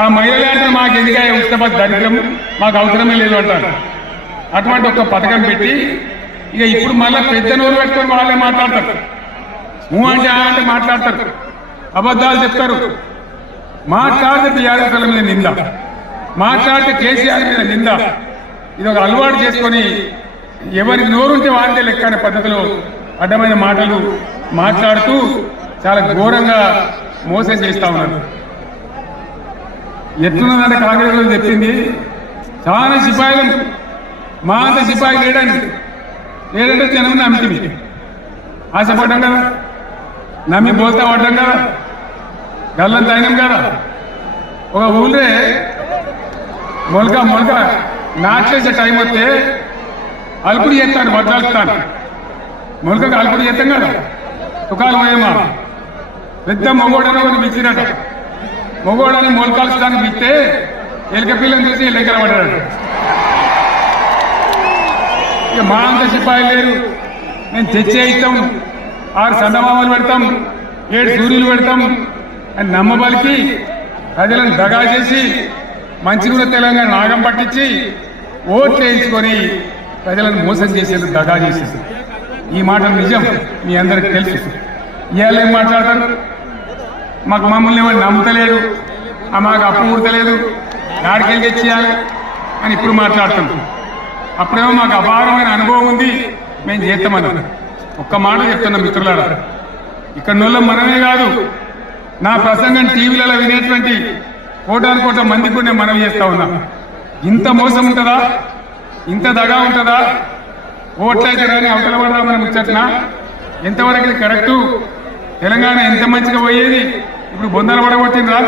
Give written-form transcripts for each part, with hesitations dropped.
ఆ మహిళలే అంటే మాకు ఎందుకే ఉచిత దరిద్రం మాకు అవసరమే లేదు అంటారు. అటువంటి ఒక పథకం పెట్టి ఇక ఇప్పుడు మళ్ళీ పెద్ద నోరు పెట్టుకొని వాళ్ళే మాట్లాడతారు. అంటే మాట్లాడతారు, అబద్ధాలు చెప్తారు. మాట్లాడితే టీఆర్ఎస్ మీద నింద, మాట్లాడితే కేసీఆర్ మీద నింద. ఇది ఒక అలవాటు చేసుకొని ఎవరి నోరుంటే వారిదే లెక్క అనే పద్ధతిలో అడ్డమైన మాటలు మాట్లాడుతూ చాలా ఘోరంగా మోసం చేస్తా ఉన్నారు. ఎట్లున్నదంటే కాంగ్రెస్ వాళ్ళు చెప్పింది చాలా సిపాయిలు, మా అంత సిపాయి లేడంటే జనం నమ్మింది, ఆశపడ్డాం కదా, నమ్మి బోల్తా పడ్డాం కదా, గల్లంత అయినాం కదా. ఒక ఊళ్ళే మొలక నాట్లేసే టైం వస్తే అలుపుడు చేస్తాను, వడ్డాలుస్తాను. మొలకకు అలుపుడు చేస్తాం కదా, తుకాలు ఏమా పెద్ద మొగోడని కొన్ని పిచ్చినట్టు, మొగోడని మొలకాల్చడానికి పిస్తే ఎలుక పిల్లని చూసి ఎల్లెక్కల పడ్డాడు. ఇక మా అంత సిపాయి లేరు, మేము తెచ్చే ఇస్తాం, 6 సందమామలు పెడతాం, 7 సూర్యులు పెడతాం అని నమ్మబలికి ప్రజలను దగా చేసి మంచిగా తెలంగాణ నాగం పట్టించి ఓట్లు వేయించుకొని ప్రజలను మోసం చేసేందుకు దగా చేసేది. ఈ మాట నిజం, మీ అందరికి తెలుసు. ఇవాళ ఏం మాట్లాడతారు, మమ్మల్ని ఎవరు నమ్ముతలేడు, మాకు అప్పు ముడతలేదు, గాడికెళ్ళి తెచ్చేయాలి అని ఇప్పుడు మాట్లాడుతున్నాం. అప్పుడేమో మాకు అపారమైన అనుభవం ఉంది, మేము చేస్తామన్నారు. ఒక్క మాట చెప్తున్నాం మిత్రులారా, ఇక్కడ నోళ్ళం మనమే కాదు, నా ప్రసంగం టీవీలలో వినేటువంటి కోటాను మందికి కూడా నేను మనవి చేస్తా ఉన్నా. ఇంత మోసం ఉంటుందా, ఇంత దగా ఉంటుందా? ఓట్లయితే కానీ అవతల పడదామని ముచ్చట్నా? ఎంతవరకు కరెక్టు? తెలంగాణ ఎంత మంచిగా పోయేది, ఇప్పుడు బొందలు పడగొట్టిందా?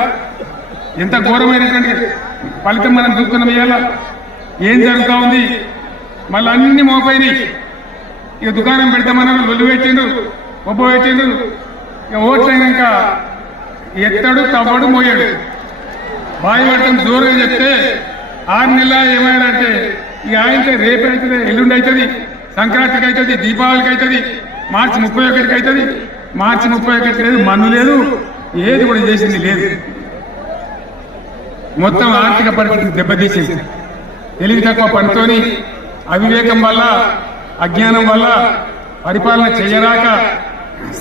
ఎంత ఘోరమైనటువంటి ఫలితం మనం చూస్తున్నాం. ఇవాళ ఏం జరుగుతూ ఉంది? మళ్ళీ అన్ని మోపైనాయి. ఇక దుకాణం పెడతామని లొల్లు పెట్టిండు, ఒప్ప పెట్టిండు. ఇక ఓట్లయినాక ఎత్తడు, తవ్వడు, మోయాడు. బాయి పడతాం జోరుగా చెప్తే 6 నెలల ఏమైనారంటే ఇక ఆయనతో రేపు అవుతుంది, ఎల్లుండి అవుతుంది, సంక్రాంతికి అవుతుంది, దీపావళికి అవుతుంది, మార్చి 31కి అవుతుంది. మార్చి 31కి లేదు, మన్ను లేదు, ఏది కూడా చేసింది లేదు. మొత్తం ఆర్థిక పరిస్థితి దెబ్బతీసేసి తెలివి తక్కువ పనితోని, అవివేకం వల్ల, అజ్ఞానం వల్ల పరిపాలన చేయరాక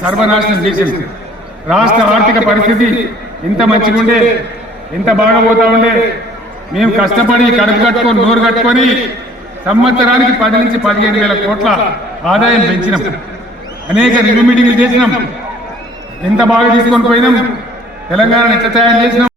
సర్వనాశనం చేసింది. రాష్ట్ర ఆర్థిక పరిస్థితి ఎంత మంచిగా ఉండే, ఎంత బాగా పోతా ఉండే. మేము కష్టపడి కడుపు కట్టుకొని నోరు కట్టుకొని సంవత్సరానికి 10 నుంచి 15 వేల కోట్ల ఆదాయం పెంచినాం. అనేక రివ్యూ మీటింగ్లు చేసినాం. ఎంత బాగా తీసుకొని పోయినాం, తెలంగాణను ఎట్లా తయారు చేసినాం.